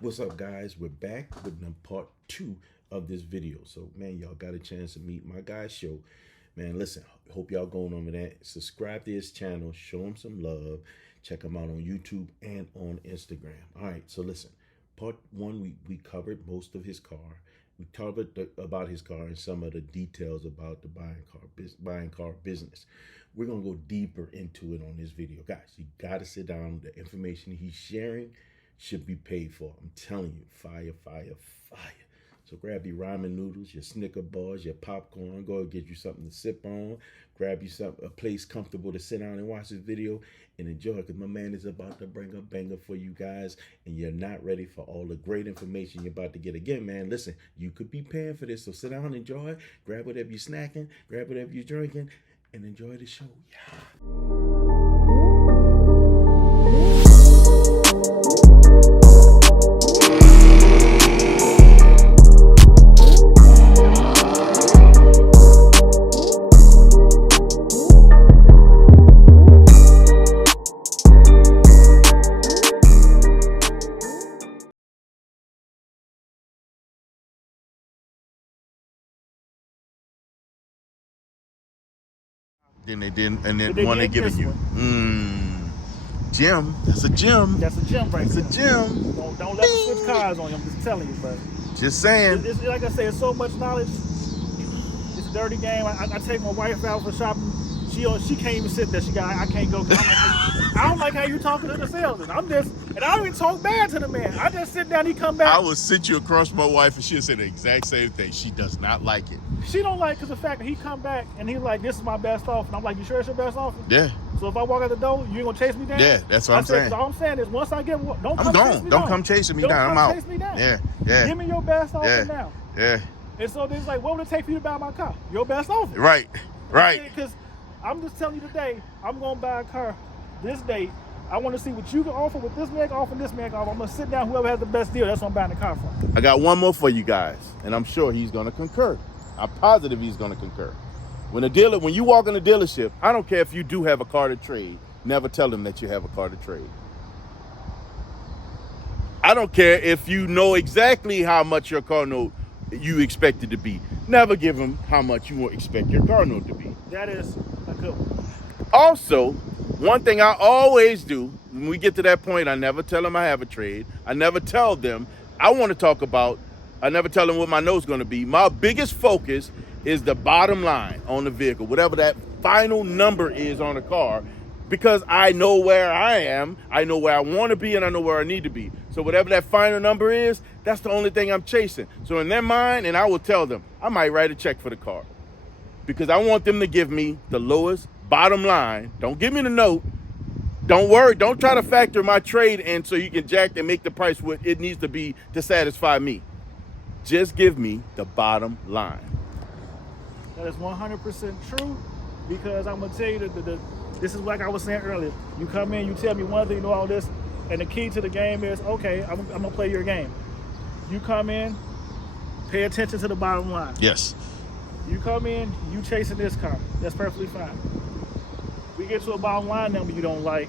What's up, guys? We're back with part 2 of this video. So, man, y'all got a chance to meet my guy Show. Man, listen, hope y'all going over that. Subscribe to his channel, show him some love. Check him out on YouTube and on Instagram. All right, so listen, part 1, we covered most of his car. We covered about his car and some of the details about the buying car business. We're going to go deeper into it on this video. Guys, you got to sit down. The information he's sharing should be paid for. I'm telling you, fire, fire, fire. So grab your ramen noodles, your Snicker bars, your popcorn. Go and get you something to sip on. Grab you a place comfortable to sit down and watch this video and enjoy, because my man is about to bring a banger for you guys, and you're not ready for all the great information you're about to get. Again, man, listen, you could be paying for this, so sit down and enjoy. Grab whatever you're snacking, grab whatever you're drinking, and enjoy the show. Yeah. Then they didn't, and then one they giving you. Gym. That's a gym. That's a gym, right? That's a gym. Don't let them switch cars on you. I'm just telling you, but just saying. It's, like I say, it's so much knowledge. It's a dirty game. I take my wife out for shopping. She can't even sit there. I can't go. I don't like how you talking to the salesman. I don't even talk bad to the man. I just sit down. He come back. I would sit you across my wife, and she'll say the exact same thing. She does not like it. She don't like, because the fact that he come back and he like, this is my best offer. And I'm like, you sure it's your best offer? Yeah. So if I walk out the door, you ain't gonna chase me down? Yeah, that's what I'm saying. All I'm saying is, once I get, I'm gone. Don't come chasing me down. I'm out. Chase me down. Yeah. Give me your best offer now. Yeah. And so it's like, what would it take for you to buy my car? Your best offer. Right. Because I'm just telling you today, I'm gonna buy a car this date. I want to see what you can offer, what this man can offer, this man can offer. I'm gonna sit down, whoever has the best deal, that's what I'm buying the car from. I got one more for you guys, and I'm sure he's gonna concur. I'm positive he's gonna concur. When you walk in a dealership, I don't care if you do have a car to trade, never tell them that you have a car to trade. I don't care if you know exactly how much your car note you expect it to be. Never give them how much you expect your car note to be. That is a good one. Also, one thing I always do, when we get to that point, I never tell them I have a trade. I never tell them I never tell them what my note's gonna be. My biggest focus is the bottom line on the vehicle, whatever that final number is on the car, because I know where I am, I know where I wanna be, and I know where I need to be. So whatever that final number is, that's the only thing I'm chasing. So in their mind, and I will tell them, I might write a check for the car, because I want them to give me the lowest bottom line. Don't give me the note. Don't worry. Don't try to factor my trade in so you can jack and make the price what it needs to be to satisfy me. Just give me the bottom line. That is 100% true, because I'm going to tell you that this is like I was saying earlier. You come in, you tell me one thing, you know all this, and the key to the game is, okay, I'm going to play your game. You come in, pay attention to the bottom line. Yes. You come in, you chasing this car. That's perfectly fine. We get to a bottom line number you don't like.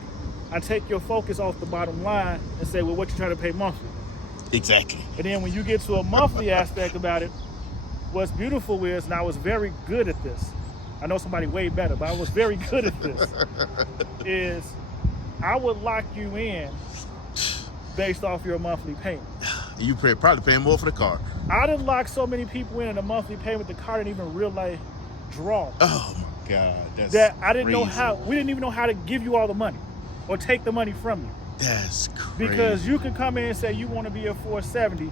I take your focus off the bottom line and say, well, what you trying to pay monthly? Exactly. And then when you get to a monthly aspect about it, what's beautiful is, and I was very good at this. I know somebody way better, but I was very good at this, is I would lock you in based off your monthly payment. You probably paying more for the car. I done locked so many people in a monthly payment the car didn't even realize draw. Oh my God, that I didn't know crazy. how. We didn't even know how to give you all the money or take the money from you. That's crazy. Because you can come in and say you want to be a 470,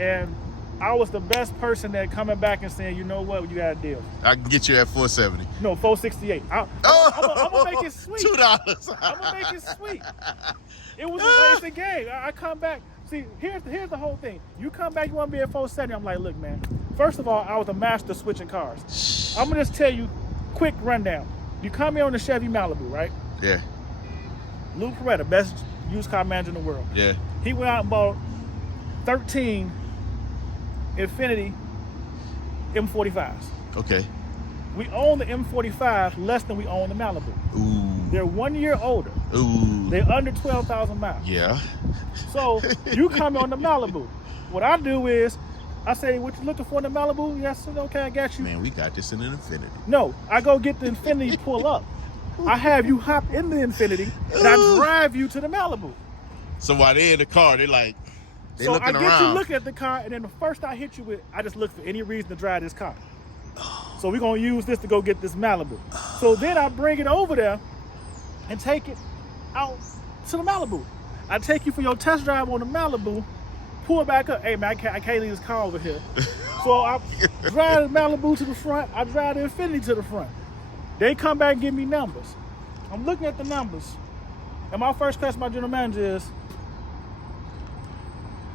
and I was the best person that coming back and saying, you know what, you got a deal. I can get you at 470. No, 468. I'm gonna make it sweet. $2. I'm gonna make it sweet. It was a racing game. I come back. See, here's the whole thing. You come back, you want to be at 470. I'm like, look, man. First of all, I was a master switching cars. I'm gonna just tell you, quick rundown. You come here on the Chevy Malibu, right? Yeah. Lou Peretta, best used car manager in the world. Yeah. He went out and bought 13 Infiniti M45s. Okay. We own the M45 less than we own the Malibu. Ooh. They're 1 year older. Ooh. They're under 12,000 miles. Yeah. So you come on the Malibu. What I do is, I say, what you looking for in the Malibu? Yes, okay, I got you. Man, we got this in an Infiniti. No, I go get the Infiniti, pull up. I have you hop in the Infiniti, and I drive you to the Malibu. So while they're in the car, they looking So I get around. you looking at the car, and then the first I hit you with, I just look for any reason to drive this car. So we're gonna use this to go get this Malibu. So then I bring it over there and take it out to the Malibu. I take you for your test drive on the Malibu, pull back up. Hey man, I can't leave this car over here. So I drive the Malibu to the front, I drive the Infiniti to the front. They come back and give me numbers. I'm looking at the numbers, and my first question to my general manager is,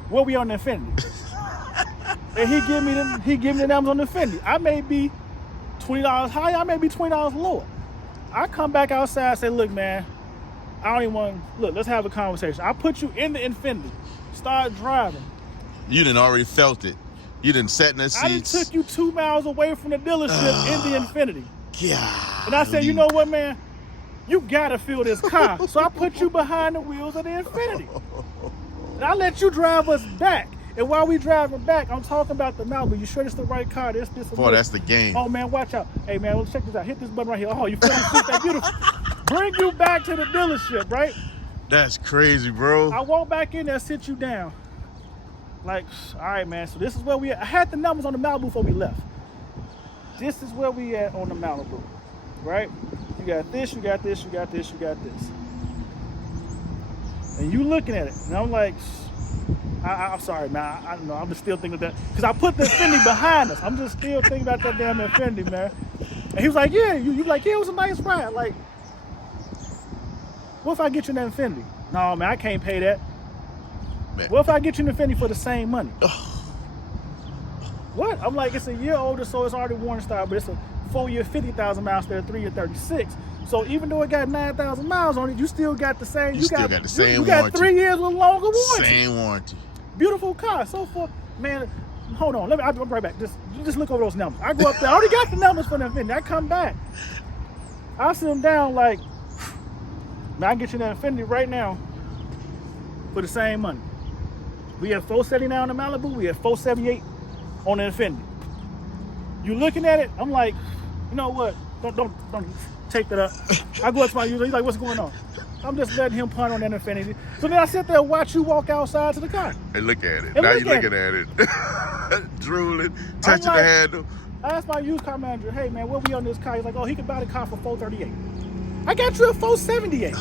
where we on the Infiniti? And he give me the numbers on the Infiniti. I may be $20 higher, I may be $20 lower. I come back outside and say, look, man, I don't even want to, look, let's have a conversation. I put you in the Infiniti, start driving. You done already felt it. You done sat in the seats. I just took you 2 miles away from the dealership in the Infiniti. Yeah. And I said, you know what, man? You gotta feel this car. So I put you behind the wheels of the Infiniti. And I let you drive us back. And while we driving back, I'm talking about the Malibu. You sure this the right car? This. Boy, that's the game. Oh man, watch out. Hey man, let's check this out. Hit this button right here. Oh, you feel this seat? That beautiful. Bring you back to the dealership, right? That's crazy, bro. I walk back in there, sit you down. Like, all right, man. So this is where we at. I had the numbers on the Malibu before we left. This is where we at on the Malibu, right? You got this, you got this, you got this, you got this. And you looking at it, and I'm like, I'm sorry, man. I don't know. I'm just still thinking of that. Because I put the Infiniti behind us. I'm just still thinking about that damn Infiniti, man. And he was like, yeah. You like, yeah, it was a nice ride. Like, what if I get you an Infiniti? No, man, I can't pay that. Man. What if I get you an Infiniti for the same money? What? I'm like, it's a year older, so it's already worn style, but it's a 4-year 50,000 miles instead of 3-year 36. So even though it got 9,000 miles on it, you still got the same. You still got the same You got warranty. 3 years with longer warranty. Same warranty. Beautiful car. So for man, hold on. I'll be right back. Just look over those numbers. I go up there. I already got the numbers for the Infiniti. I come back. I sit them down like, man, I can get you that Infiniti right now for the same money. We have $479 on the Malibu. We have $478 on the Infiniti. You looking at it? I'm like, you know what? Don't take that up. I go up to my user. He's like, what's going on? I'm just letting him punt on that Infiniti. So then I sit there and watch you walk outside to the car. Hey, look at it. And Now look you're at looking at it. Drooling, touching like- the handle. I asked my used car manager, hey man, where we on this car? He's like, oh, he could buy the car for $438. I got you at $478.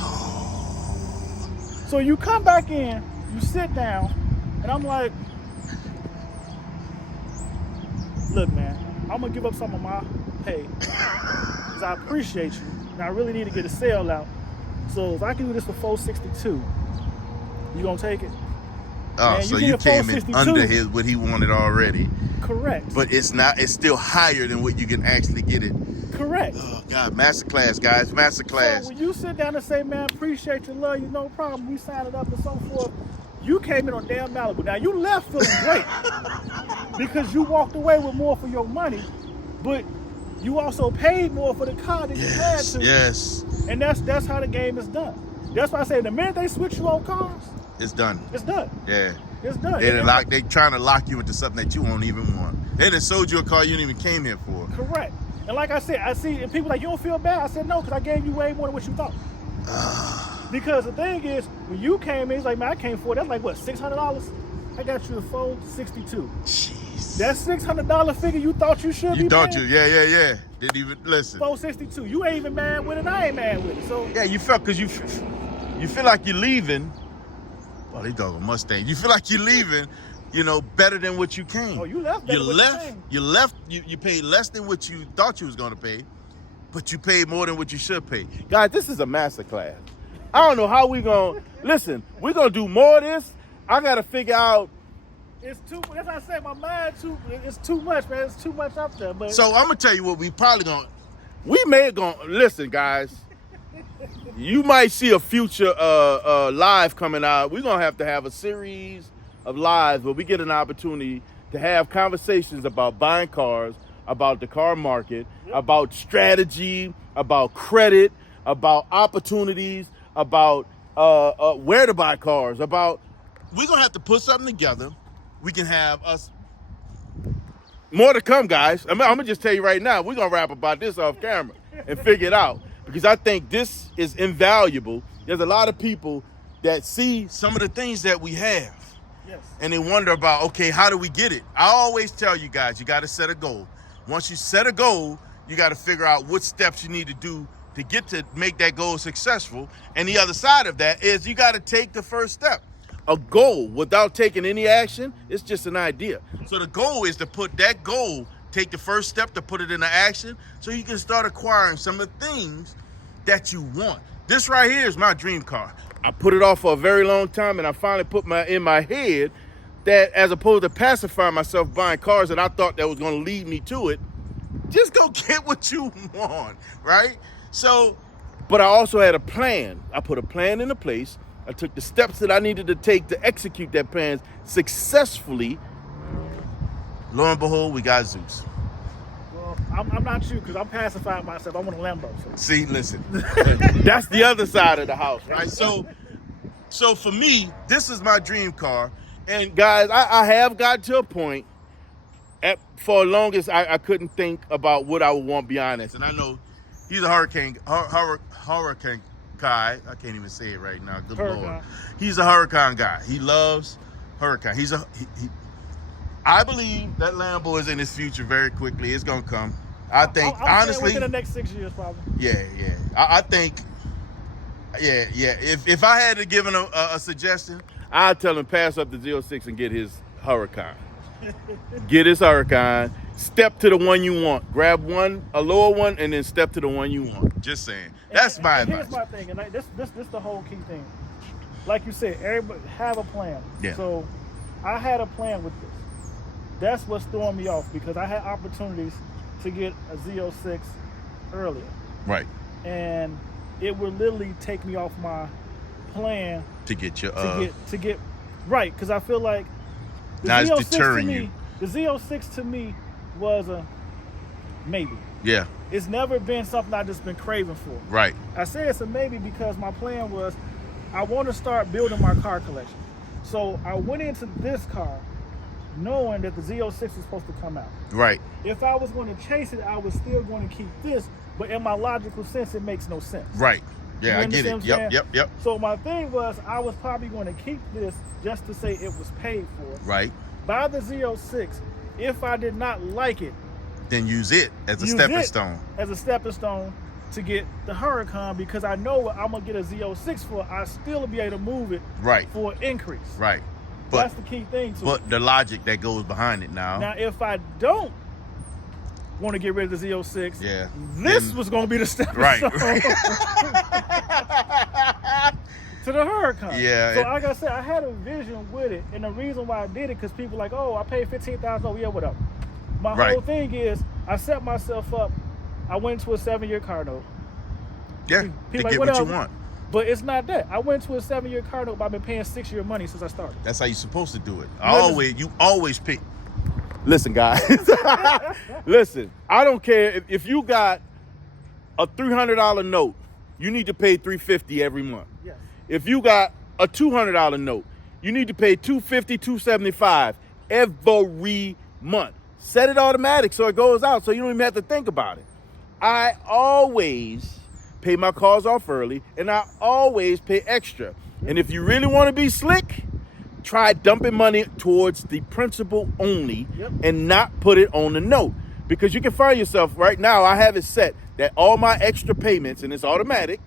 So you come back in, you sit down, and I'm like, look man, I'm gonna give up some of my pay because I appreciate you, and I really need to get a sale out. So if I can do this for $462, you gonna take it? Oh, Man, so you you get came in 462. under what he wanted already. Correct. But it's still higher than what you can actually get it. Correct. Oh God, masterclass, guys, masterclass. So when you sit down and say, man, appreciate you, love you, no problem, we signed it up and so forth, you came in on damn Malibu. Now you left feeling great because you walked away with more for your money, but you also paid more for the car than you had to. Yes. And that's how the game is done. That's why I say the minute they switch you on cars, It's done. it's done. Yeah. It's done. They trying to lock you into something that you won't even want. They done sold you a car you didn't even came here for. Correct. And like I said, I see and people like, you don't feel bad? I said, no, because I gave you way more than what you thought. Because the thing is, when you came in, it's like, man, I came for it. That's like, what, $600? I got you a $462. Jeez. That $600 figure you thought you should be You thought paying, yeah. Didn't even listen. $462. You ain't even mad with it. I ain't mad with it. So Yeah, you felt because you feel like you're leaving. Well, they dog a Mustang. You feel like you're leaving, better than what you came. Oh, you left better You than what you left. came. You left. You paid less than what you thought you was gonna pay, but you paid more than what you should pay. Guys, this is a masterclass. I don't know how we gonna listen. We're gonna do more of this. I gotta figure out. it's too. That's what I said. My mind it's too much, man. It's too much up there. But So I'm gonna tell you what we probably gonna. We may gonna listen, guys. You might see a future live coming out. We're gonna have to have a series of lives where we get an opportunity to have conversations about buying cars, about the car market, about strategy, about credit, about opportunities, about where to buy cars, about. We're gonna have to put something together. We can have us. More to come, guys. I'm gonna just tell you right now, we're gonna rap about this off camera and figure it out, because I think this is invaluable. There's a lot of people that see Some of the things that we have, Yes. and they wonder about, okay, how do we get it? I always tell you guys, you got to set a goal. Once you set a goal, you got to figure out what steps you need to do to get to make that goal successful. And the other side of that is you got to take the first step. a goal without taking any action, it's just an idea. So the goal is to put that goal, take the first step to put it into action, so you can start acquiring some of the things that you want. This right here is my dream car. I put it off for a very long time, and I finally put in my head that as opposed to pacifying myself buying cars that I thought that was going to lead me to it, Just go get what you want, right? So, but I also had a plan. I put a plan into place. I took the steps that I needed to take to execute that plan successfully. lo and behold, we got Zeus. Well, I'm not you, because I'm pacifying myself. I want a Lambo. So. See, listen, That's the other side of the house, right? right? So for me, this is my dream car. And guys, I have got to a point, for the longest, I couldn't think about what I would want beyond this. And I know he's a hurricane guy. I can't even say it right now. Good Huracan. Lord. He's a hurricane guy. He loves hurricane. I believe that Lambo is in his future very quickly. It's gonna come. I think I'm saying honestly, within the next 6 years, probably. yeah. I think, yeah. If I had to give him a suggestion, I'd tell him pass up the Z06 and get his Huracan. Get his Huracan. Step to the one you want. Grab one, a lower one, and then step to the one you want. just saying. That's my and advice. Here's my thing, and this the whole key thing. Like you said, everybody have a plan. Yeah. So I had a plan with this. That's what's throwing me off, because I had opportunities to get a Z06 earlier, Right. and it would literally take me off my plan To get your to get right, because I feel like the Now it's Z06 deterring to me, you. the Z06 to me was a maybe. yeah. It's never been something I just been craving for. Right. I say it's a maybe because my plan was I want to start building my car collection. So I went into this car knowing that the Z06 is supposed to come out. Right. If I was going to chase it, I was still going to keep this, but in my logical sense, it makes no sense. Right. Yeah, You I get understand it. what I'm Yep. saying? So my thing was I was probably going to keep this just to say it was paid for. Right. Buy the Z06. If I did not like it, Then use it as a use stepping it stone. as a stepping stone to get the Huracan, because I know what I'm gonna get a Z06 for. I still will be able to move it Right. for an increase. Right. But That's the key thing to it. but the logic that goes behind it now. Now, if I don't want to get rid of the Z06, Yeah. this Then- was gonna be the stepping Right. stone to the Huracan. Yeah, So it- like I said, I had a vision with it, and the reason why I did it, because people like, oh, I paid $15,000. Oh yeah, whatever. My Right. whole thing is, I set myself up. I went into a 7-year car note. Yeah. To People get like, what you whatever. want. But it's not that. I went to a 7-year car note, but I've been paying 6-year money since I started. That's how you're supposed to do it. Listen- You always pick. Listen, guys. Listen, I don't care if you got a $300 note, you need to pay $350 every month. Yes. If you got a $200 note, you need to pay $250, $275 every month. Set it automatic so it goes out, so you don't even have to think about it. I always pay my cars off early, and I always pay extra. And if you really want to be slick, try dumping money towards the principal only. Yep. And not put it on the note, because you can find yourself right now. I have it set that all my extra payments, and it's automatic,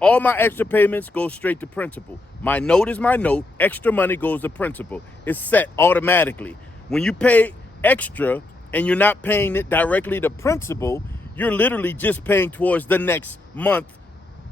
all my extra payments go straight to principal. My note is my note. Extra money goes to principal. It's set automatically. When you pay extra and you're not paying it directly to principal, you're literally just paying towards the next month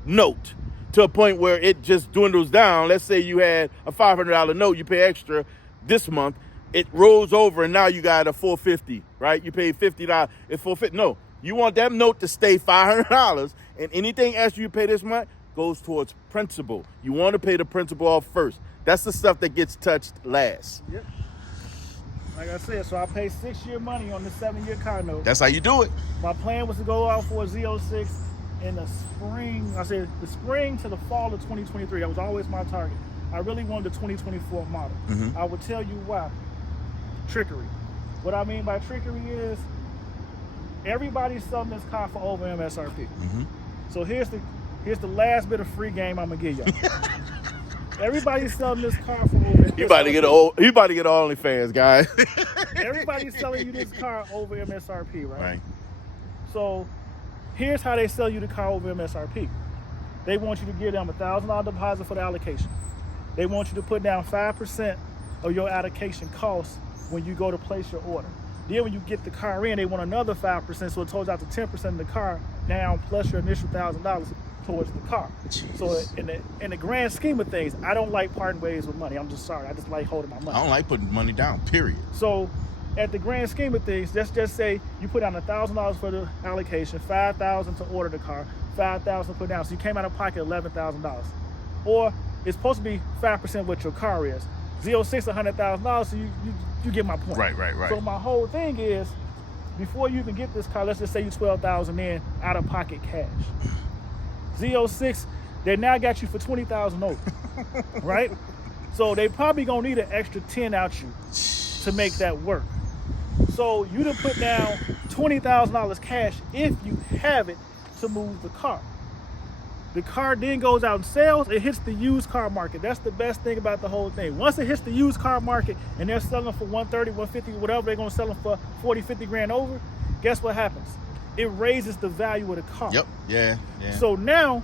note, to a point where it just dwindles down. Let's say you had a $500 note, you pay extra this month, it rolls over and now you got a $450, right? You paid $50, it's $450. No, you want that note to stay $500, and anything extra you pay this month goes towards principal. You want to pay the principal off first. That's the stuff that gets touched last. Yep. Like I said, so I paid 6-year money on the 7-year car note. That's how you do it. My plan was to go out for a Z06, in the spring. I said the spring to the fall of 2023. That was always my target. I really wanted the 2024 model. I will tell you why. Trickery. What I mean by trickery is everybody's selling this car for over MSRP. So here's the last bit of free game I'm gonna give y'all. Everybody's selling this car for over. You about to get OnlyFans, guys. Everybody's selling you this car over MSRP, right? Right. So here's how they sell you the car over MSRP. They want you to give them a $1,000 deposit for the allocation. They want you to put down 5% of your allocation cost when you go to place your order. Then when you get the car in, they want another 5%, so it totals out to 10% of the car down plus your initial $1,000 towards the car. Jeez. So in the grand scheme of things, I don't like parting ways with money. I'm just sorry. I just like holding my money. I don't like putting money down, period. So at the grand scheme of things, let's just say you put down $1,000 for the allocation, $5,000 to order the car, $5,000 to put down. So you came out of pocket $11,000. Or it's supposed to be 5% what your car is. Z06 $100,000, so you get my point. Right. So my whole thing is, before you even get this car, let's just say you $12,000 in out of pocket cash. Z06, they now got you for $20,000 over, right? So they probably gonna need an extra 10 out you to make that work. So you done put down $20,000 cash if you have it to move the car. The car then goes out and sells, it hits the used car market. That's the best thing about the whole thing. Once it hits the used car market and they're selling for 130, 150, whatever they're gonna sell them for 40, 50 grand over, guess what happens? It raises the value of the car. Yep. Yeah. So now,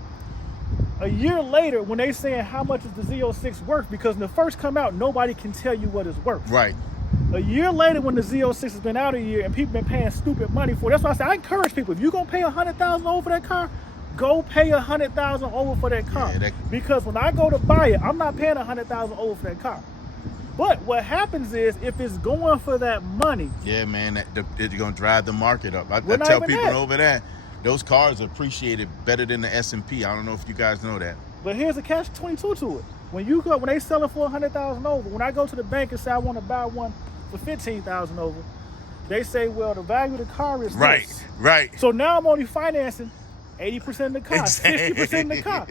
a year later, when they saying how much is the Z06 worth, because when it first come out, nobody can tell you what it's worth. Right. A year later, when the Z06 has been out a year and people been paying stupid money for it, that's why I say I encourage people, if you're gonna pay $100,000 over for that car, go pay $100,000 over for that car. Yeah, because when I go to buy it, I'm not paying $100,000 over for that car. But what happens is, if it's going for that money, Yeah, man, it's gonna drive the market up. I Well, not tell even people that. over there, those cars are appreciated better than the S&P. I don't know if you guys know that. but here's a catch-22 to it. When they sell it for $100,000 over, when I go to the bank and say I want to buy one for $15,000 over, they say, well, the value of the car is this. Right. So now I'm only financing 80% of the car, 60% of the car.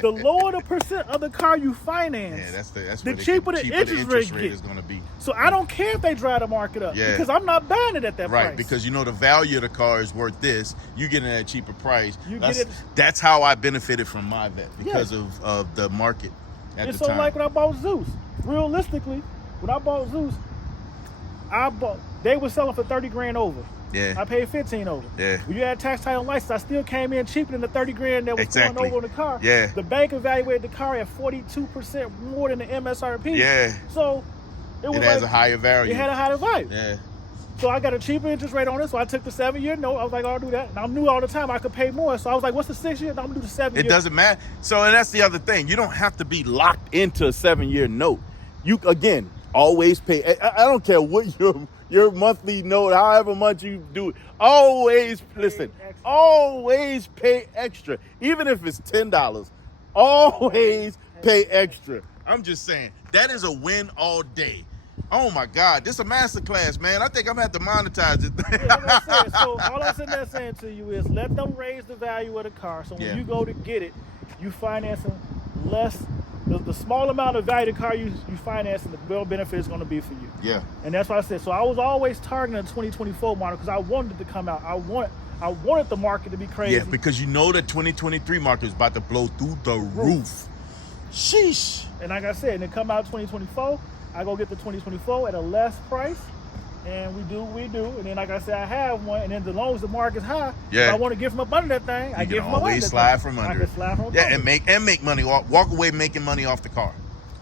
The lower the percent of the car you finance, Yeah, that's the where cheaper the interest rate rate get. is gonna be. So I don't care if they drive the market up, Yeah. because I'm not buying it at that Right, price. because you know the value of the car is worth this. You get it at a cheaper price. You get it- That's how I benefited from my vet because of the market at It's the so time. like when I bought Zeus. Realistically, when I bought Zeus, they were selling for 30 grand over. Yeah. I paid 15 over. Yeah. When you had tax title and license, I still came in cheaper than the 30 grand that was Exactly. going over on the car. Yeah. The bank evaluated the car at 42% more than the MSRP. Yeah. So it was It has like, a higher value. it had a higher value. Yeah. So I got a cheaper interest rate on it. So I took the 7-year note. I was like, I'll do that. And I knew all the time I could pay more. So I was like, what's the 6-year? I'm going to do the 7-year. It doesn't matter. So and that's the other thing. You don't have to be locked into a 7-year note. You again always pay. I don't care what your monthly note, however much you do. Always listen. extra. Always pay extra, even if it's $10. Always pay extra. I'm just saying that is a win all day. Oh my God, this is a masterclass, man. I think I'm gonna have to monetize it. Yeah, that's what I'm saying. So all I'm sitting there saying to you is let them raise the value of the car. So when Yeah. you go to get it, you financing less. The small amount of value of the car you financing, the real benefit is going to be for you. Yeah. And that's what I said. So I was always targeting a 2024 model because I wanted it to come out. I wanted the market to be crazy. Yeah, because you know the 2023 market is about to blow through the roof. Sheesh. And like I said, and it come out 2024, I go get the 2024 at a less price, and we do what we do. And then like I said, I have one, and then as long as the market's high, Yeah. if I want to give from up under that thing, I You give can from up under always that slide thing. from I under can it. slide from up Yeah, under and it. make money. Walk away making money off the car.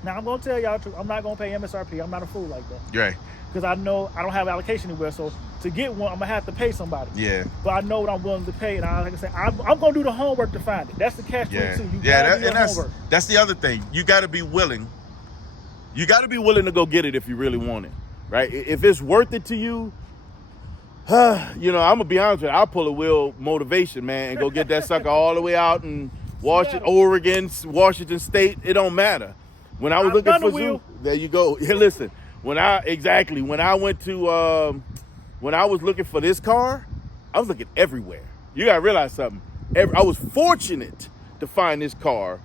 Now I'm gonna tell y'all, I'm not gonna pay MSRP. I'm not a fool like that. Right. Because I know I don't have allocation anywhere. So to get one, I'm gonna have to pay somebody. Yeah. But I know what I'm willing to pay, and like I said, I'm gonna do the homework to find it. That's the catch Yeah. 22. You Yeah. gotta do your And homework. that's the other thing. You got to be willing. You got to be willing to go get it if you really want it, right? If it's worth it to you, I'm gonna be honest with you. I'll pull a wheel motivation, man, and go get that sucker all the way out in Oregon, Washington State. It don't matter. When I was I've looking done for the wheel. there you go. Here, listen. When I went to when I was looking for this car, I was looking everywhere. You gotta realize something. I was fortunate to find this car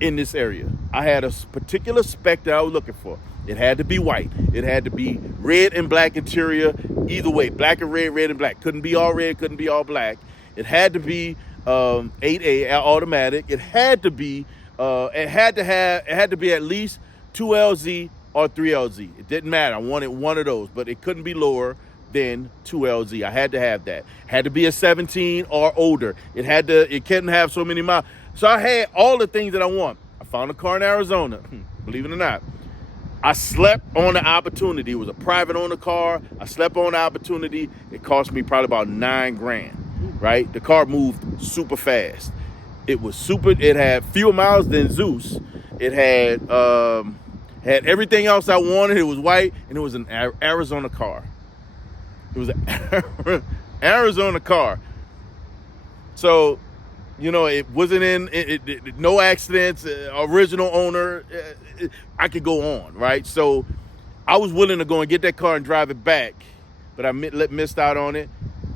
in this area. I had a particular spec that I was looking for. It had to be white. It had to be red and black interior. Either way, black and red, red and black. Couldn't be all red, couldn't be all black. It had to be 8A automatic. It had to be at least 2LZ or 3LZ. It didn't matter. I wanted one of those, but it couldn't be lower than 2LZ. I had to have that. Had to be a 17 or older. It couldn't have so many miles. So I had all the things that I want. I found a car in Arizona, believe it or not. I slept on the opportunity. It was a private owner car. I slept on the opportunity. It cost me probably about $9,000, right? The car moved super fast. It was super. It had fewer miles than Zeus. It had everything else I wanted. It was white, and it was an Arizona car. It was an Arizona car. So, you know, it wasn't no accidents, original owner. I could go on, right? So I was willing to go and get that car and drive it back, but I missed out on it.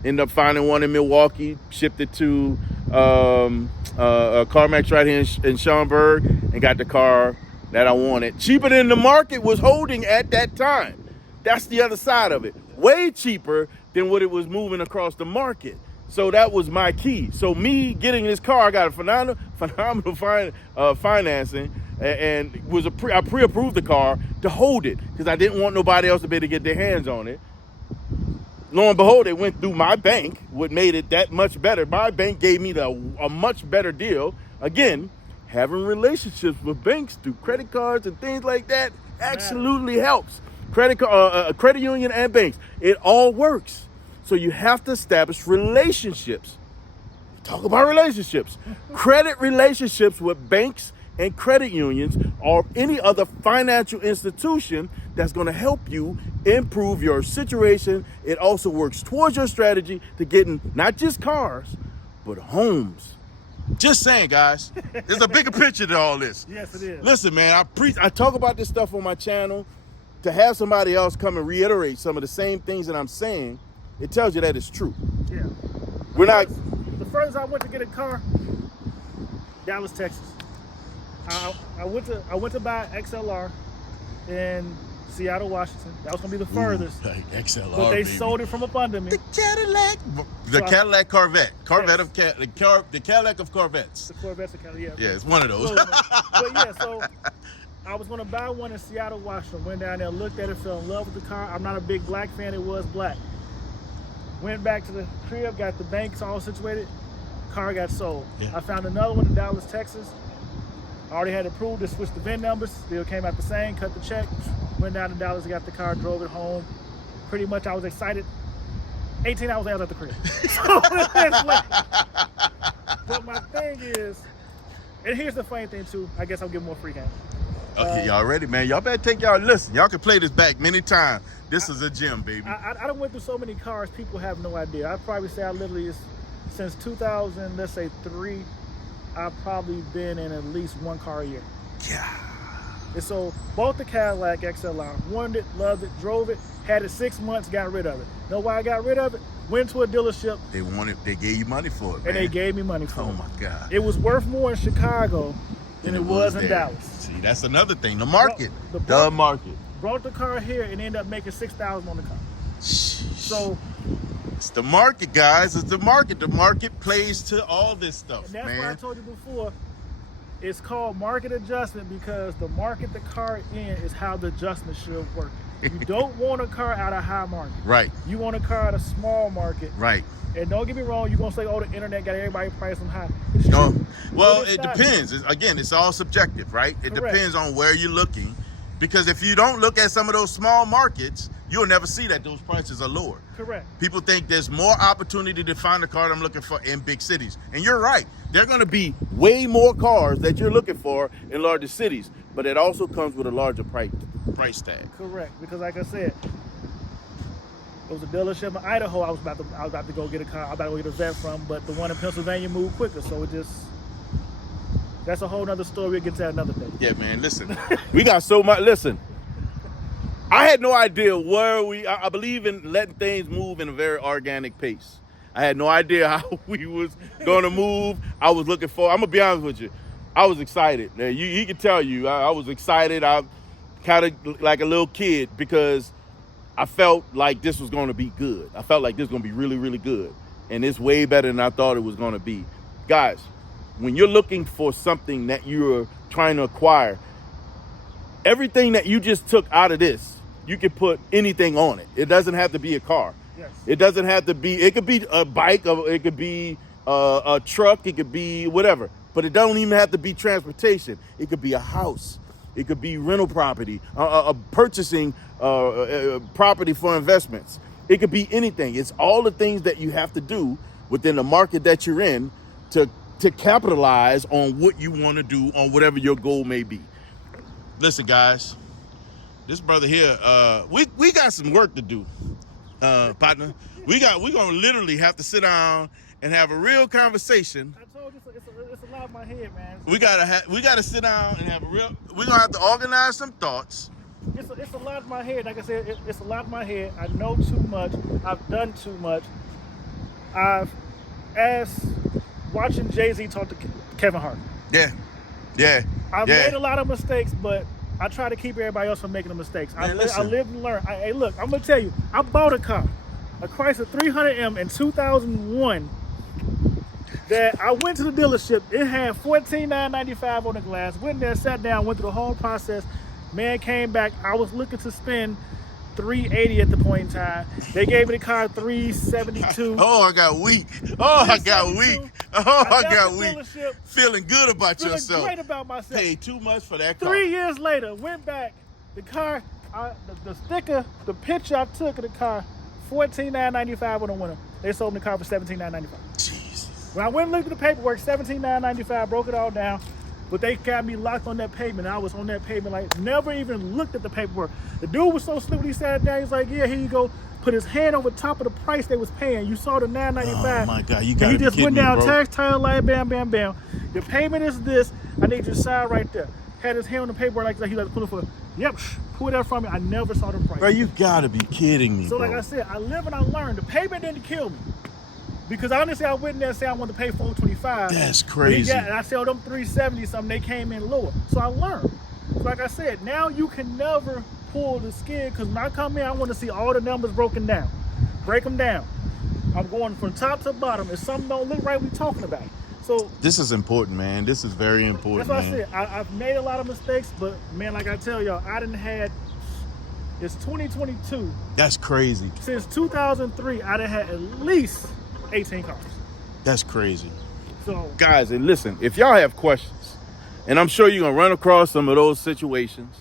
Ended up finding one in Milwaukee, shipped it to CarMax right here in Schaumburg, and got the car that I wanted. Cheaper than the market was holding at that time. That's the other side of it. Way cheaper than what it was moving across the market. So that was my key. So me getting this car, I got a phenomenal financing, and I pre-approved the car to hold it because I didn't want nobody else to be able to get their hands on it. Lo and behold, it went through my bank, what made it that much better. My bank gave me a much better deal. Again, having relationships with banks through credit cards and things like that absolutely helps. Credit union and banks, it all works. So you have to establish relationships. Talk about relationships. Credit relationships with banks and credit unions or any other financial institution that's going to help you improve your situation. It also works towards your strategy to getting not just cars, but homes. Just saying, guys. There's a bigger picture to all this. Yes, it is. Listen, man, I talk about this stuff on my channel. To have somebody else come and reiterate some of the same things that I'm saying, it tells you that it's true. Yeah. We're not. The furthest I went to get a car, Dallas, Texas. I went to buy XLR in Seattle, Washington. That was gonna be the furthest. Like XLR, but they baby. sold it from up under me. The Cadillac. The Cadillac Corvette. The Cadillac of Corvettes. The Corvette's a Cadillac. Yeah, it's one of those. But yeah, so I was gonna buy one in Seattle, Washington. Went down there, looked at it, fell in love with the car. I'm not a big black fan. It was black. Went back to the crib, got the banks all situated. Car got sold. Yeah. I found another one in Dallas, Texas. I already had approved to switch the VIN numbers. Still came out the same, cut the check. Went down to Dallas, got the car, drove it home. Pretty much I was excited. 18 hours later, I was at the crib. But my thing is, and here's the funny thing too, I guess I'll give more free game. Okay, y'all ready, man? Y'all better take y'all listen. Y'all can play this back many times. This is a gem, baby. I done went through so many cars, people have no idea. I'd probably say I literally, since 2000, let's say 3, I've probably been in at least one car a year. Yeah. And so both the Cadillac XLR, wanted it, loved it, drove it, had it 6 months, got rid of it. Know why I got rid of it? Went to a dealership. They gave you money for it, man. And they gave me money for it. Oh my God. It was worth more in Chicago than it was in there. Dallas. See, that's another thing. The market. The market. Brought the car here and ended up making $6,000 on the car. So it's the market, guys. It's the market. The market plays to all this stuff, and that's man. why I told you before, it's called market adjustment because the market the car in is how the adjustment should work. You don't want a car out of high market. Right. You want a car out of small market. Right. And don't get me wrong, you're going to say, oh, the internet got everybody pricing high. It's No. true. Well, But it's it not. depends. Again, it's all subjective, right? It Correct. depends on where you're looking. Because if you don't look at some of those small markets, you'll never see that those prices are lower. Correct. People think there's more opportunity to find the car I'm looking for in big cities. And you're right. There are going to be Way more cars that you're looking for in larger cities, but it also comes with a larger price tag. Correct. Because like I said, it was a dealership in Idaho I was about to go get a car. I was about to go get a vet from, but the one in Pennsylvania moved quicker. So it just, that's a whole nother story. We'll get to that another day. Yeah, man, listen. We got so much. Listen, I had no idea where I believe in letting things move in a very organic pace. I had no idea how we was going to move. I was looking for. I'm gonna be honest with you. I was excited. Now, he can tell you I was excited. I kind of like a little kid because I felt like this was going to be good. I felt like this was going to be really, really good. And it's way better than I thought it was going to be. Guys, when you're looking for something that you're trying to acquire, everything that you just took out of this, you can put anything on it. It doesn't have to be a car. Yes. It doesn't have to be, it could be a bike, or it could be a truck, it could be whatever. But it don't even have to be transportation. It could be a house. It could be rental property, purchasing property for investments. It could be anything. It's all the things that you have to do within the market that you're in to capitalize on what you want to do on whatever your goal may be. Listen, guys, this brother here, we got some work to do, partner. We're gonna literally have to sit down and have a real conversation. I told you it's a lot in my head, man. We gotta sit down and have a real. We're gonna have to organize some thoughts. It's a lot in my head. Like I said, it's a lot in my head. I know too much. I've done too much. Watching Jay-Z talk to Kevin Hart. Yeah. I've made a lot of mistakes, but I try to keep everybody else from making the mistakes. Man, I live and learn. Hey, look, I'm gonna tell you, I bought a car, a Chrysler 300M in 2001. That I went to the dealership. It had $14,995 on the glass. Went there, sat down, went through the whole process. Man came back. I was looking to spend $380 at the point in time. They gave me the car $372. Oh, I got weak. Feeling good about Feeling yourself. great about myself. Paid too much for that car. 3 years later, went back. The car, the sticker, the picture I took of the car, $14,995 on the winner. They sold me the car for $17,995. Jesus. When I went and looked at the paperwork, $17,995, broke it all down. But they got me locked on that payment. I was on that payment, like, never even looked at the paperwork. The dude was so slick when he sat down. He's like, yeah, here you go. Put his hand over top of the price they was paying. You saw the $995. Oh my God, you and gotta he be just kidding went me, down, bro. tax title, like, bam, bam, bam. Your payment is this. I need you to sign right there. Had his hand on the paperwork like that. He like, pull it for, yep, pull that from me. I never saw the price. Bro, you gotta be kidding me, So bro. like I said, I live and I learn. The payment didn't kill me. Because honestly, I went in there and said I wanted to pay $425. That's crazy. And I said them $370 something. They came in lower, so I learned. So like I said, now you can never pull the skin because when I come in, I want to see all the numbers broken down, break them down. I'm going from top to bottom. If something don't look right, we talking about it. So This is important, man. This is very important, that's what man. I said. I've made a lot of mistakes, but man, like I tell y'all, I done had. It's 2022. That's crazy. Since 2003, I done had at least 18 cars. That's crazy. So Guys, and listen, if y'all have questions, and I'm sure you're going to run across some of those situations,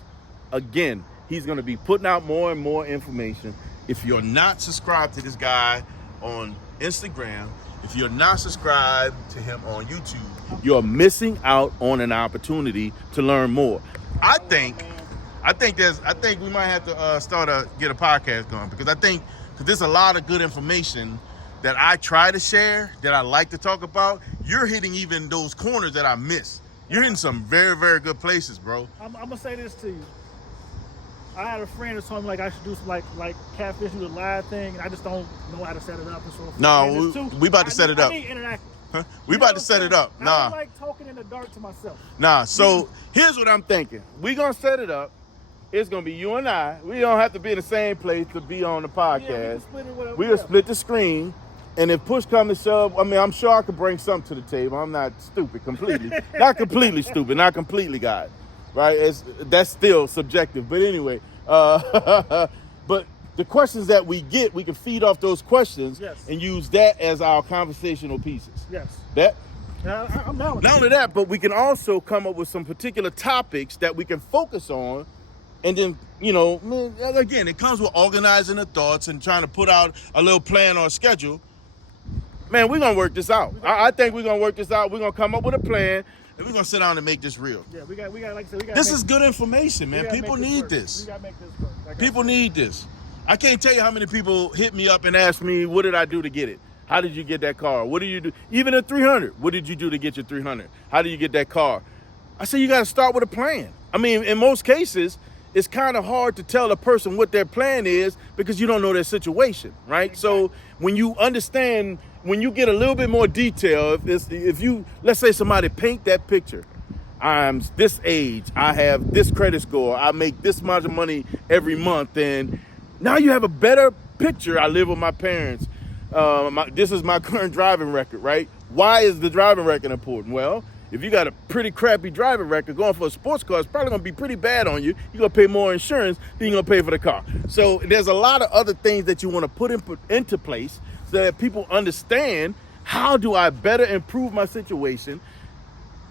again, he's going to be putting out more and more information. If you're not subscribed to this guy on Instagram, if you're not subscribed to him on YouTube, you're missing out on an opportunity to learn more. I think we might have to get a podcast going because I think there's a lot of good information that I try to share, that I like to talk about. You're hitting even those corners that I miss. You're hitting some very, very good places, bro. I'm gonna say this to you. I had a friend that told me like I should do some like catfish with a live thing, and I just don't know how to set it up and so forth. No, And it's we about to set it up. I need interactive. Huh? You We know about to what set I'm it up. saying? I Nah. don't like talking in the dark to myself. Nah, so here's what I'm thinking. We're going to set it up. It's going to be you and I. We don't have to be in the same place to be on the Yeah, we can podcast. split it whatever. We'll split the screen. And if push comes to shove, I mean, I'm sure I could bring something to the table. I'm not stupid completely. Not completely stupid. Not completely, guys. Right? That's still subjective. But anyway, but the questions that we get, we can feed off those questions Yes. and use that as our conversational pieces. Yes. That I'm down with Not only that, but we can also come up with some particular topics that we can focus on. And then, again, it comes with organizing the thoughts and trying to put out a little plan or a schedule. Man, we're going to work this out. I think we're going to work this out. We're going to come up with a plan, and we're going to sit down and make this real. Yeah, we got like I said, we got. This is good information, man. People need this. We gotta make this work. Like I People said. need this. I can't tell you how many people hit me up and ask me, what did I do to get it? How did you get that car? What did you do? Even a 300. What did you do to get your 300? How did you get that car? I said, you got to start with a plan. I mean, in most cases, it's kind of hard to tell a person what their plan is because you don't know their situation, right? So when you understand when you get a little bit more detail, if you, let's say somebody paint that picture, I'm this age, I have this credit score, I make this much money every month, and now you have a better picture. I live with my parents. This is my current driving record, right? Why is the driving record important? Well, if you got a pretty crappy driving record, going for a sports car, it's probably gonna be pretty bad on you. You're gonna pay more insurance than you're gonna pay for the car. So there's a lot of other things that you wanna put into place so that people understand, how do I better improve my situation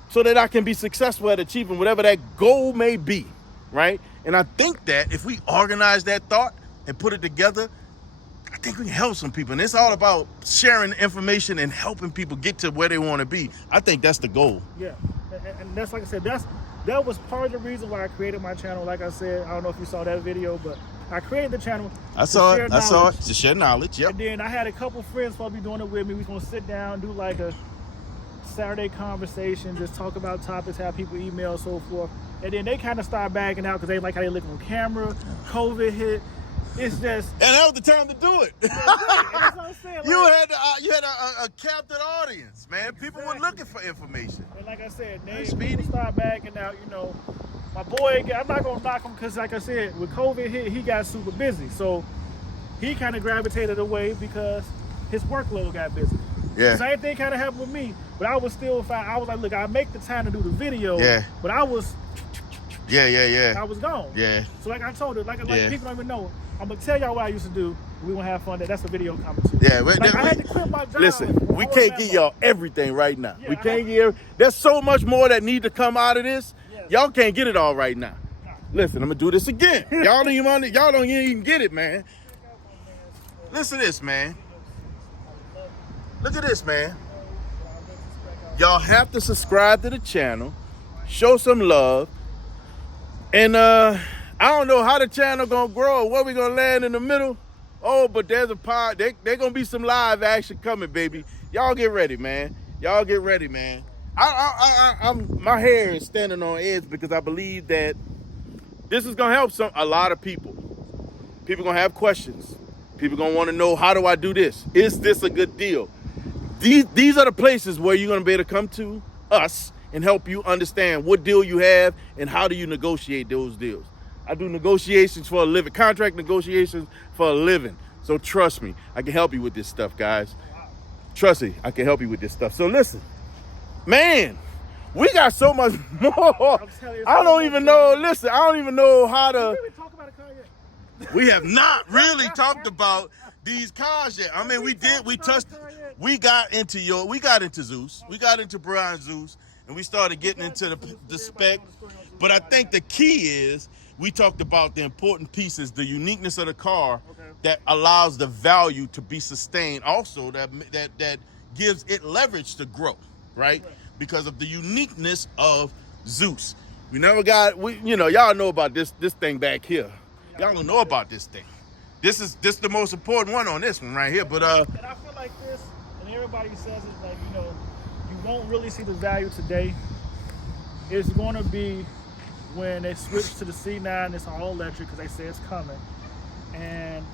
so that I can be successful at achieving whatever that goal may be, right? And I think that if we organize that thought and put it together, I think we can help some people. And it's all about sharing information and helping people get to where they want to be. I think that's the goal. Yeah, and that's, like I said, that was part of the reason why I created my channel. Like I said, I don't know if you saw that video, but I created the channel. I saw it to share knowledge. Yep. And then I had a couple friends supposed to be doing it with me. We was gonna sit down, do like a Saturday conversation, just talk about topics, have people email, so forth. And then they kind of started backing out because they like how they look on camera. COVID hit. It's just, and that was the time to do it. that's what I'm saying, You like, had a captive audience, man. People were looking for information. and like I said, Hey, they Speedy. start backing out. You know, my boy, I'm not gonna knock him because, like I said, with COVID hit, he got super busy, so he kind of gravitated away because his workload got busy. Yeah. Same thing kind of happened with me, but I was still fine. I was like, look, I make the time to do the video, Yeah. but I was gone. Yeah. So like I told her, like Yeah. people don't even know. I'm gonna tell y'all what I used to do. We gonna have fun. That's a video coming too. Yeah. Like, I had to quit my job. Listen, we can't give y'all everything right now. Yeah, We can't give, there's so much more that need to come out of this. Yes. Y'all can't get it all right now. Listen, I'm gonna do this again. Y'all don't even get it, man. Listen to this, man. Look at this, man. Y'all have to subscribe to the channel, show some love, and I don't know how the channel gonna grow, where we gonna land in the middle. Oh, but there's a part. There gonna be some live action coming, baby. Y'all get ready, man. Y'all get ready, man. My hair is standing on edge because I believe that this is gonna help a lot of people. People gonna have questions. People gonna want to know, how do I do this? Is this a good deal? These are the places where you're gonna be able to come to us and help you understand what deal you have and how do you negotiate those deals. I do negotiations for a living, contract negotiations for a living. So trust me, I can help you with this stuff, guys. Trust me, I can help you with this stuff. So listen, man, we got so much more. I don't even know. Listen, I don't even know how to. Did we talk about a car yet? We have not really talked about these cars yet. I mean, we did. We touched. We got into Zeus. We got into Brian Zeus, and we started getting into the spec. But I think the key is we talked about the important pieces, the uniqueness of the car that allows the value to be sustained. Also, that gives it leverage to grow, right? Because of the uniqueness of Zeus. We never got. Y'all know about this thing back here. Y'all don't know about this thing. This is the most important one on this one right here. But And I feel like this, and everybody says it, like, you won't really see the value today. It's going to be when they switch to the C9, it's all electric because they say it's coming. And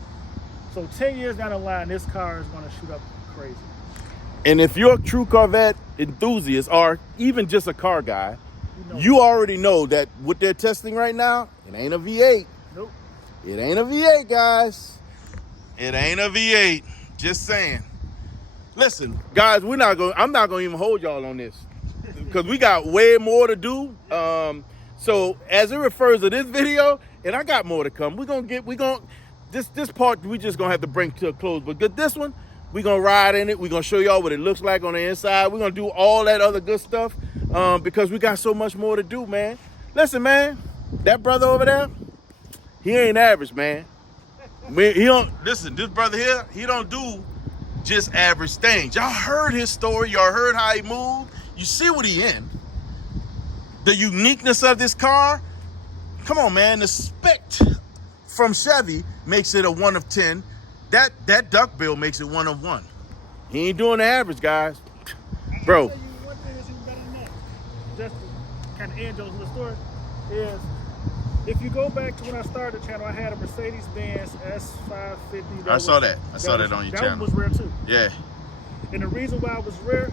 so 10 years down the line, this car is going to shoot up crazy. And if you're a true Corvette enthusiast or even just a car guy, you already know that what they're testing right now, it ain't a V8. Nope. It ain't a V8, guys. it ain't a V8. Just saying. Listen, guys, I'm not gonna even hold y'all on this because we got way more to do. So as it refers to this video, and I got more to come. This part we just gonna have to bring to a close. But this one, we gonna ride in it. We gonna show y'all what it looks like on the inside. We're gonna do all that other good stuff because we got so much more to do, man. Listen, man, that brother over there, he ain't average, man. He don't. Listen, this brother here, he don't do just average things. Y'all heard his story. Y'all heard how he moved. You see what he in. The uniqueness of this car. Come on, man. The spec from Chevy makes it a 1 of 10. That duckbill makes it 1 of 1. He ain't doing the average, guys. Bro. I'll tell you one thing that's even better than that. Just to kind of end Joe's little story is, if you go back to when I started the channel, I had a Mercedes-Benz S550. I saw that. I saw that on your channel. That one was rare too. Yeah. And the reason why it was rare,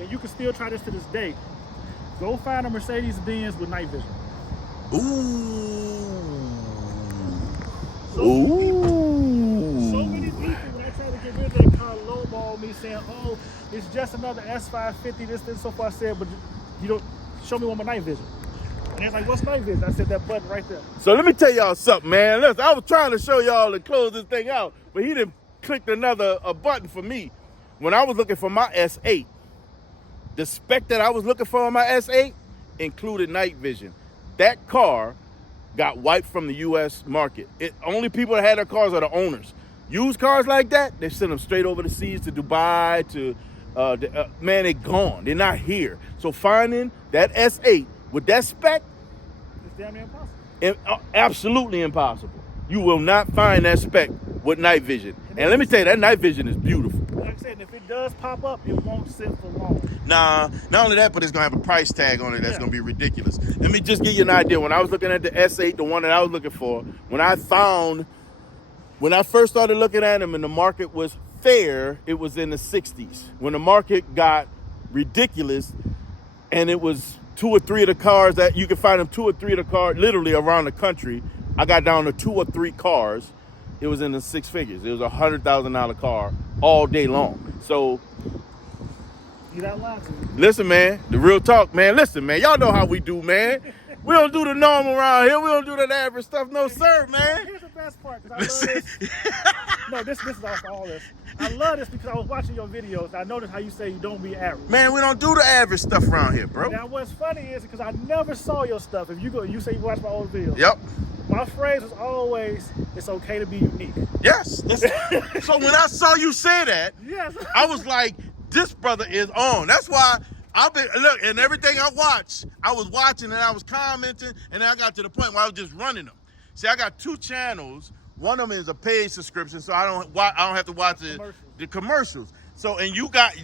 and you can still try this to this day, go find a Mercedes-Benz with night vision. So many people, when I try to get rid of that car, lowball me saying, oh, it's just another S550, this, so far. I said, but you don't show me one with night vision. And it's like, what's night vision? I said, that button right there. So let me tell y'all something, man. Listen, I was trying to show y'all to close this thing out, but he didn't click a button for me. When I was looking for my S8, the spec that I was looking for on my S8 included night vision. That car got wiped from the U.S. market. Only people that had their cars are the owners. Used cars like that, they send them straight over the seas to Dubai, man, they're gone. They're not here. So finding that S8 with that spec, it's damn near impossible. Absolutely impossible. You will not find that spec with night vision. And let me tell you, that night vision is beautiful. Like I said, if it does pop up, it won't sit for long. Nah, not only that, but it's gonna have a price tag on it that's gonna be ridiculous. Let me just give you an idea. When I was looking at the S8, the one that I was looking for, when I first started looking at them and the market was fair, it was in the 60s. When the market got ridiculous and it was 2 or 3 of the cars that you can find them 2 or 3 of the cars literally around the country, I got down to 2 or 3 cars. It was in the 6 figures. It was a $100,000 car all day long. So You not lying to me. listen, man, the real talk, man. Listen, man, y'all know how we do, man. We don't do the normal around here. We don't do that average stuff. No, sir, man. Here's the best part, because I love this. No, this is all this. I love this because I was watching your videos. I noticed how you say you don't be average. Man, we don't do the average stuff around here, bro. Now, what's funny is because I never saw your stuff. If you say you watch my old videos. Yep. My phrase was always, it's okay to be unique. Yes. So when I saw you say that, Yes. I was like, this brother is on. That's why look, and everything I watched, I was watching and I was commenting, and then I got to the point where I was just running them. See, I got 2 channels. One of them is a paid subscription, so I don't have to watch the commercials. So, and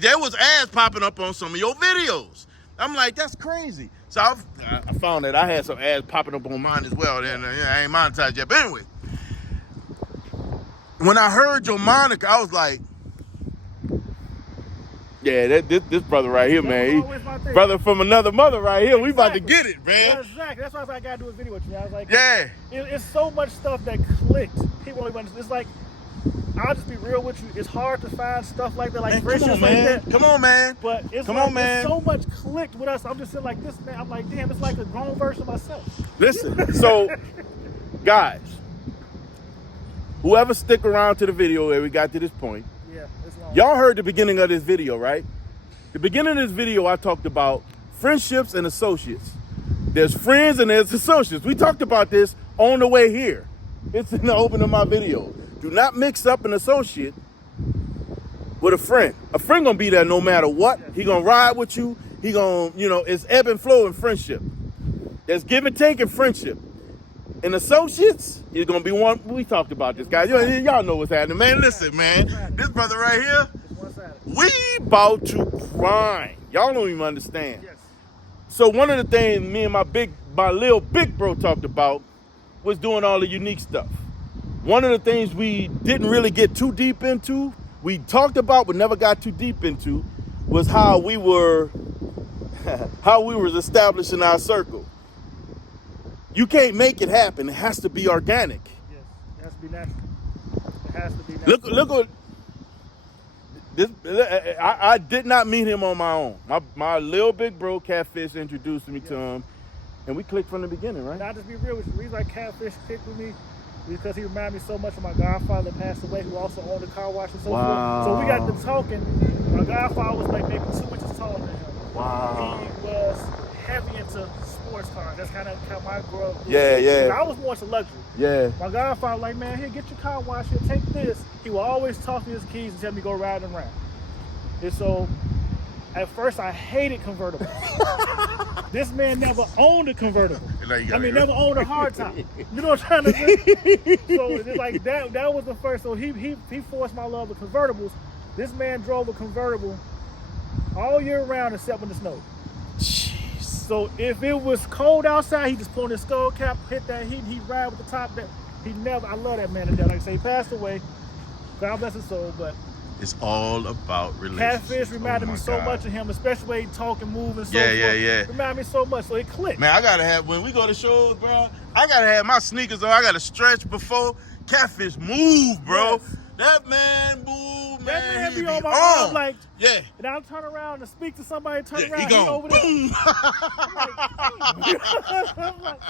there was ads popping up on some of your videos. I'm like, that's crazy. So I found that I had some ads popping up on mine as well. And I ain't monetized yet. But anyway, when I heard your moniker, I was like, Yeah, this brother right here, That man. was always my thing. Brother from another mother right here. We about to Exactly. get it, man. Yeah, exactly. That's why I said I gotta do a video with you. I was like, yeah. It's so much stuff that clicked. People don't even. It's like, I'll just be real with you. It's hard to find stuff like that, like Man, friendships come on, man. like that. Come on, man. But it's Come like, on, man. It's so much clicked with us. I'm just sitting like this, man. I'm like, damn, it's like a grown version of myself. Listen, so, guys, whoever stick around to the video where we got to this point, Yeah, it's long. y'all heard the beginning of this video, right? The beginning of this video, I talked about friendships and associates. There's friends and there's associates. We talked about this on the way here. It's in the opening of my video. Do not mix up an associate with a friend. A friend gonna be there no matter what. He gonna ride with you. He gonna, it's ebb and flow in friendship. There's give and take in friendship. In associates, you're gonna be one. We talked about this, guys. Y'all know what's happening, man. Listen, man. This brother right here, It's one-sided. we about to grind. Y'all don't even understand. Yes. So one of the things me and my little big bro talked about was doing all the unique stuff. One of the things we didn't really get too deep into, we talked about but never got too deep into, was how we were establishing our circle. You can't make it happen. It has to be organic. Yes. It has to be natural. It has to be natural. Look what this. I did not meet him on my own. My little big bro Catfish introduced me to him, and we clicked from the beginning, right? And I'll just be real with you. The reason why Catfish clicked with me is because he reminded me so much of my godfather that passed away, who also owned a car wash and so Wow. forth. So we got to talking. My godfather was like maybe 2 inches taller than him. Wow. He was heavy into sports cars. That's kind of how my grew up. Yeah, yeah. I was more into luxury. Yeah. My godfather like, man, here, get your car washed here, take this. He will always toss me his keys and tell me go riding around. And so, at first, I hated convertibles. This man never owned a convertible. Never owned a hardtop. You know what I'm trying to say? So it's like that was the first. So he forced my love of convertibles. This man drove a convertible all year round except when it snowed. Jeez. So if it was cold outside, he just put on his skull cap, hit that heat, and he'd ride with the top. I love that man to death. Like I say, he passed away. God bless his soul, but It's all about relationships. Catfish reminded Oh me my so God. much of him, especially when he talk and move and so Yeah, forth. yeah, yeah. Reminded me so much, so it clicked. Man, I gotta have, when we go to shows, bro, I gotta have my sneakers on. I gotta stretch before. Catfish move, bro. Yes. That man move, man. That man he be on my arm like, yeah. and I'll turn around to speak to somebody, turn Yeah, around, he he gone. over there. Boom. I'm like,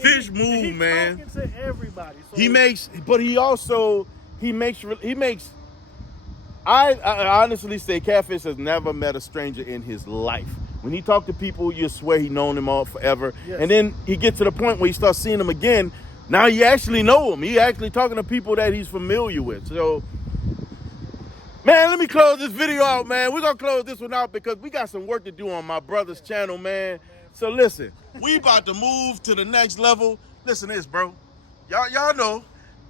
Fish and move, he man. talking to everybody. So He makes, but he also, I honestly say Catfish has never met a stranger in his life. When he talk to people, you swear he known them all forever. Yes. And then he gets to the point where he starts seeing them again. Now you actually know him. He actually talking to people that he's familiar with. So, man, let me close this video out, man. We're going to close this one out because we got some work to do on my brother's channel, man. So listen, we about to move to the next level. Listen to this, bro. Y'all know.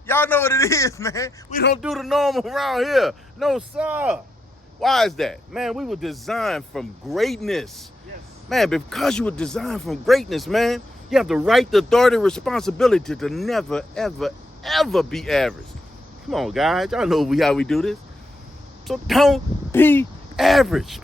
Y'all know what it is, man. We don't do the normal around here. No, sir. Why is that? Man, we were designed from greatness. Yes. Man, because you were designed from greatness, man, you have the right, the authority, responsibility to never, ever, ever be average. Come on, guys. Y'all know how we do this. So don't be average.